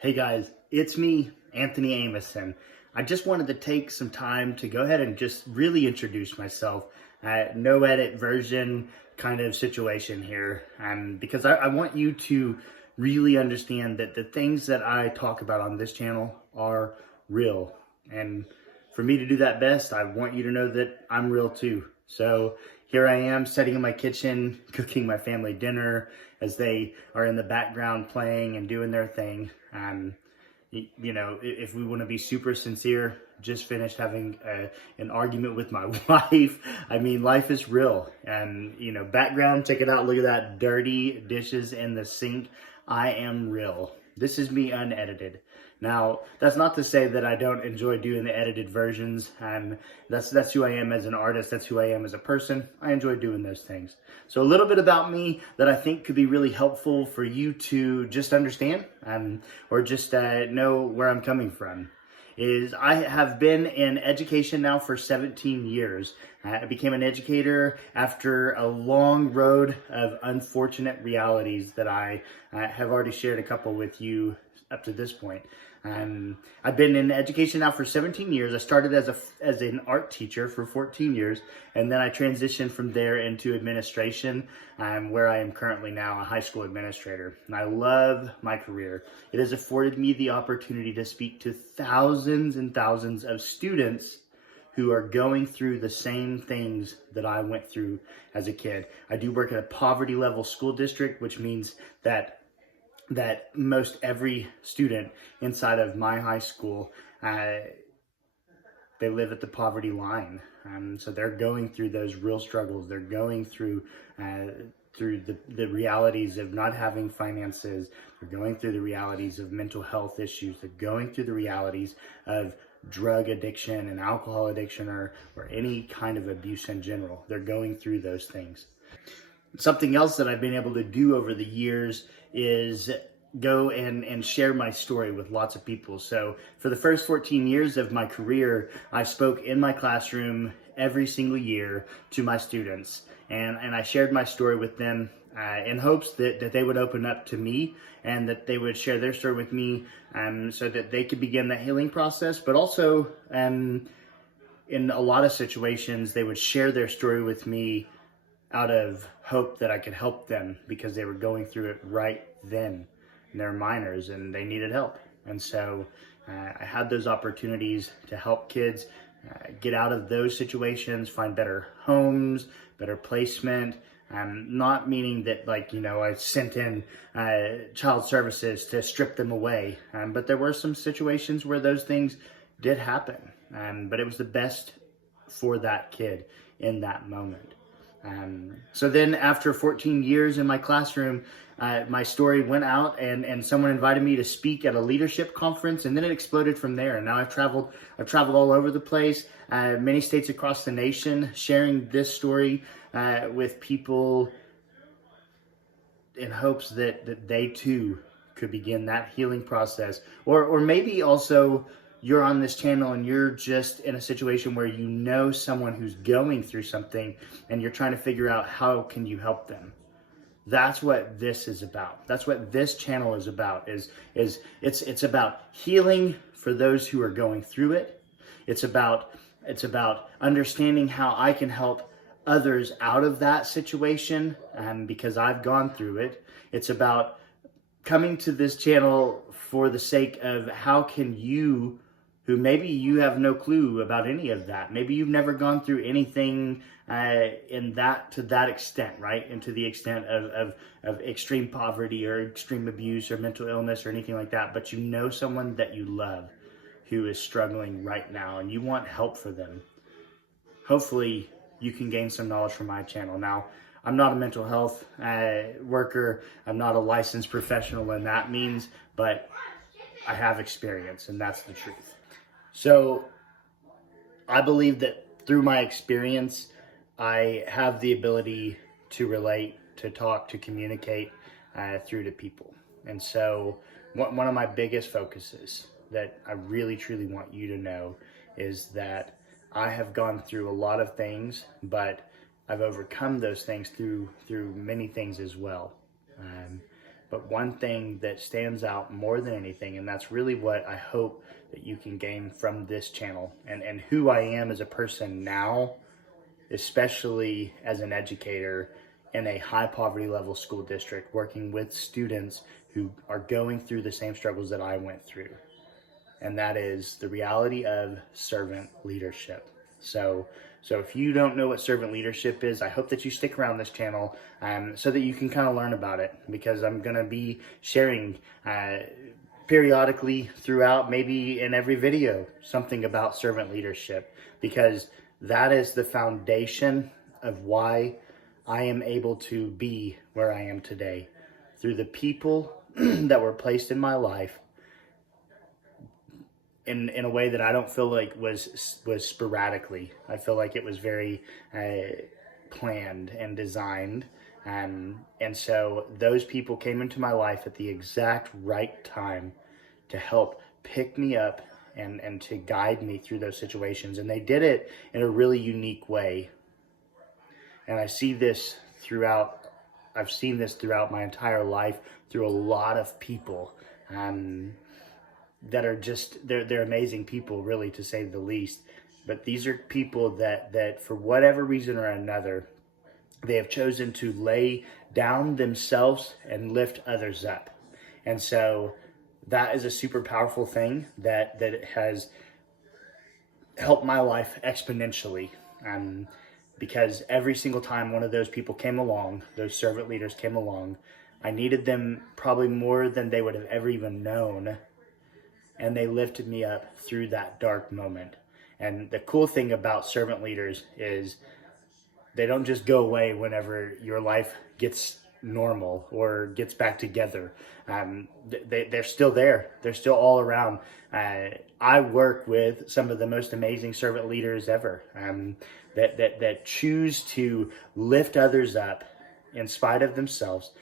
Hey guys, it's me, Anthony Amison. I just wanted to take some time to go ahead and just really introduce myself. No edit version kind of situation here, because I want you to really understand that the things that I talk about on this channel are real. And for me to do that best, I want you to know that I'm real too. So here I am sitting in my kitchen, cooking my family dinner as they are in the background playing and doing their thing. If we want to be super sincere, just finished having an argument with my wife. I mean, life is real. And, background, check it out. Look at that dirty dishes in the sink. I am real. This is me unedited. Now, that's not to say that I don't enjoy doing the edited versions. That's who I am as an artist. That's who I am as a person. I enjoy doing those things. So a little bit about me that I think could be really helpful for you to just understand or just know where I'm coming from. Is I have been in education now for 17 years. I became an educator after a long road of unfortunate realities that I have already shared a couple with you up to this point. I've been in education now for 17 years. I started as an art teacher for 14 years, and then I transitioned from there into administration, where I am currently now a high school administrator. And I love my career. It has afforded me the opportunity to speak to thousands and thousands of students who are going through the same things that I went through as a kid. I do work at a poverty level school district, which means that most every student inside of my high school, they live at the poverty line. So they're going through those real struggles. They're going through the realities of not having finances. They're going through the realities of mental health issues. They're going through the realities of drug addiction and alcohol addiction or any kind of abuse in general. They're going through those things. Something else that I've been able to do over the years is go and share my story with lots of people. So for the first 14 years of my career, I spoke in my classroom every single year to my students. And I shared my story with them in hopes that they would open up to me and that they would share their story with me so that they could begin that healing process. But also, in a lot of situations, they would share their story with me out of hope that I could help them because they were going through it right then. And they're minors and they needed help. And so I had those opportunities to help kids get out of those situations, find better homes, better placement. Not meaning that I sent in child services to strip them away. But there were some situations where those things did happen. But it was the best for that kid in that moment. So then after 14 years in my classroom, my story went out and someone invited me to speak at a leadership conference, and then it exploded from there. And now I've traveled all over the place, many states across the nation, sharing this story with people in hopes that they too could begin that healing process. Or maybe also you're on this channel and you're just in a situation where you know someone who's going through something and you're trying to figure out how can you help them. That's what this is about. That's what this channel is about. It's about healing for those who are going through it. It's about understanding how I can help others out of that situation because I've gone through it. It's about coming to this channel for the sake of how can you, who maybe you have no clue about any of that. Maybe you've never gone through anything to that extent, right? And to the extent of extreme poverty or extreme abuse or mental illness or anything like that. But you know someone that you love who is struggling right now and you want help for them. Hopefully you can gain some knowledge from my channel. Now, I'm not a mental health worker. I'm not a licensed professional in that means, but I have experience, and that's the truth. So I believe that through my experience, I have the ability to relate, to talk, to communicate through to people. And so one of my biggest focuses that I really, truly want you to know is that I have gone through a lot of things, but I've overcome those things through many things as well. But one thing that stands out more than anything, and that's really what I hope that you can gain from this channel and who I am as a person now, especially as an educator in a high poverty level school district, working with students who are going through the same struggles that I went through. And that is the reality of servant leadership. So if you don't know what servant leadership is, I hope that you stick around this channel so that you can kind of learn about it, because I'm going to be sharing periodically throughout, maybe in every video, something about servant leadership, because that is the foundation of why I am able to be where I am today, through the people that were placed in my life in a way that I don't feel like was sporadically. I feel like it was very planned and designed. And so those people came into my life at the exact right time to help pick me up and to guide me through those situations. And they did it in a really unique way. And I've seen this throughout my entire life through a lot of people that are just, they're amazing people, really, to say the least. But these are people that for whatever reason or another, they have chosen to lay down themselves and lift others up. And so that is a super powerful thing that has helped my life exponentially. Because every single time one of those people came along, those servant leaders came along, I needed them probably more than they would have ever even known. And they lifted me up through that dark moment. And the cool thing about servant leaders is they don't just go away whenever your life gets normal or gets back together. They're still there. They're still all around. I work with some of the most amazing servant leaders ever, that choose to lift others up in spite of themselves.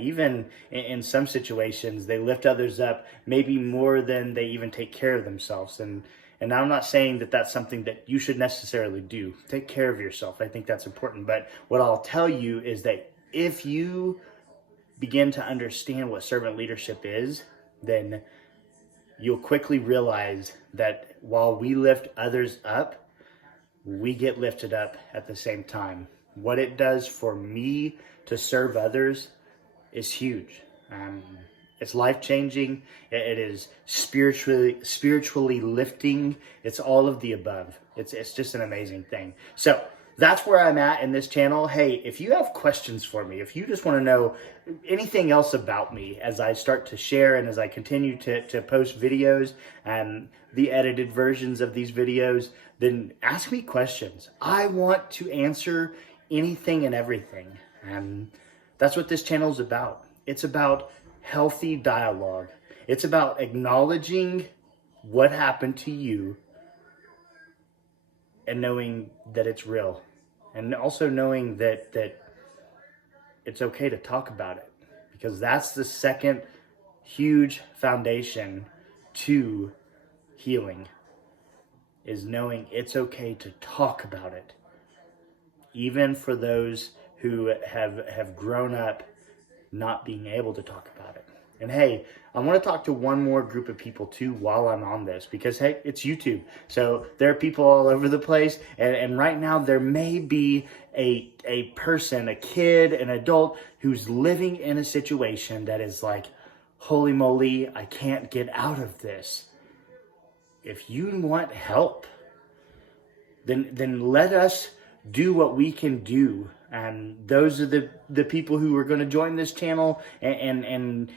Even in some situations, they lift others up maybe more than they even take care of themselves. And I'm not saying that that's something that you should necessarily do. Take care of yourself. I think that's important. But what I'll tell you is that if you begin to understand what servant leadership is, then you'll quickly realize that while we lift others up, we get lifted up at the same time. What it does for me to serve others is huge. It's life-changing. It is spiritually lifting. It's all of the above. It's just an amazing thing. So that's where I'm at in this channel. Hey, if you have questions for me, if you just want to know anything else about me as I start to share and as I continue to post videos and the edited versions of these videos, then ask me questions. I want to answer anything and everything. That's what this channel is about. It's about healthy dialogue. It's about acknowledging what happened to you and knowing that it's real. And also knowing that it's okay to talk about it. Because that's the second huge foundation to healing, is knowing it's okay to talk about it. Even for those who have grown up not being able to talk about it. And hey, I want to talk to one more group of people too while I'm on this, because hey, it's YouTube. So there are people all over the place. And right now there may be a person, a kid, an adult who's living in a situation that is like, holy moly, I can't get out of this. If you want help, then let us do what we can do. And those are the people who are going to join this channel, and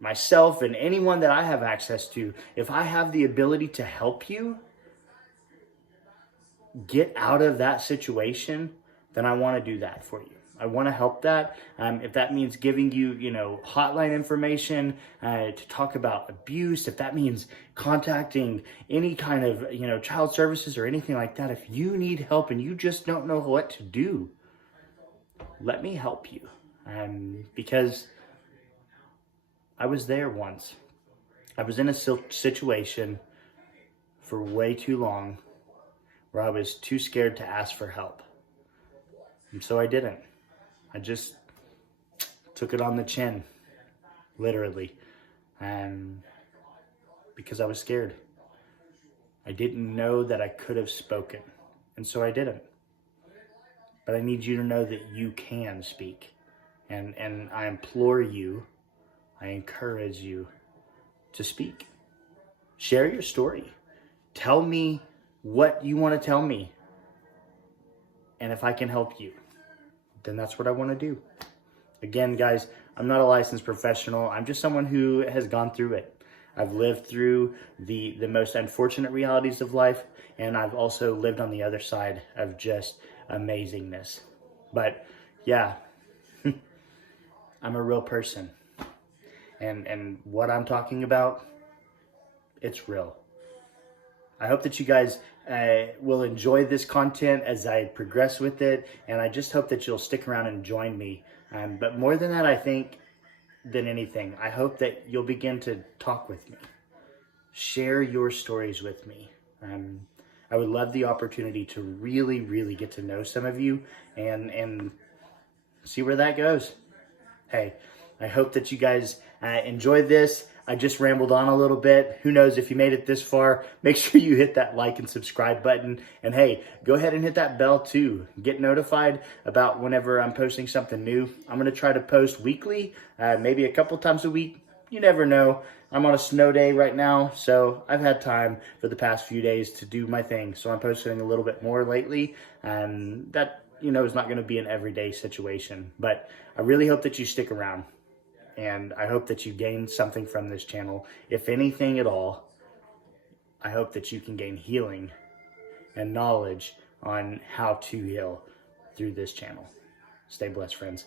myself and anyone that I have access to. If I have the ability to help you get out of that situation, then I want to do that for you. I want to help that. If that means giving you, hotline information to talk about abuse, if that means contacting any kind of, child services or anything like that, if you need help and you just don't know what to do, let me help you. Because I was there once. I was in a situation for way too long where I was too scared to ask for help. And so I didn't. I just took it on the chin. literally, because I was scared. I didn't know that I could have spoken, and so I didn't. But I need you to know that you can speak. And I implore you, I encourage you to speak. Share your story. Tell me what you want to tell me. And if I can help you, then that's what I want to do. Again, guys, I'm not a licensed professional. I'm just someone who has gone through it. I've lived through the most unfortunate realities of life, and I've also lived on the other side of just amazingness. But yeah, I'm a real person. And what I'm talking about, it's real. I hope that you guys will enjoy this content as I progress with it, and I just hope that you'll stick around and join me. But more than that, I think, than anything, I hope that you'll begin to talk with me. Share your stories with me. I would love the opportunity to really, really get to know some of you and see where that goes. Hey, I hope that you guys enjoyed this. I just rambled on a little bit. Who knows, if you made it this far, make sure you hit that like and subscribe button. And hey, go ahead and hit that bell too. Get notified about whenever I'm posting something new. I'm going to try to post weekly, maybe a couple times a week. You never know. I'm on a snow day right now, so I've had time for the past few days to do my thing. So I'm posting a little bit more lately. That, is not going to be an everyday situation. But I really hope that you stick around. And I hope that you gain something from this channel. If anything at all, I hope that you can gain healing and knowledge on how to heal through this channel. Stay blessed, friends.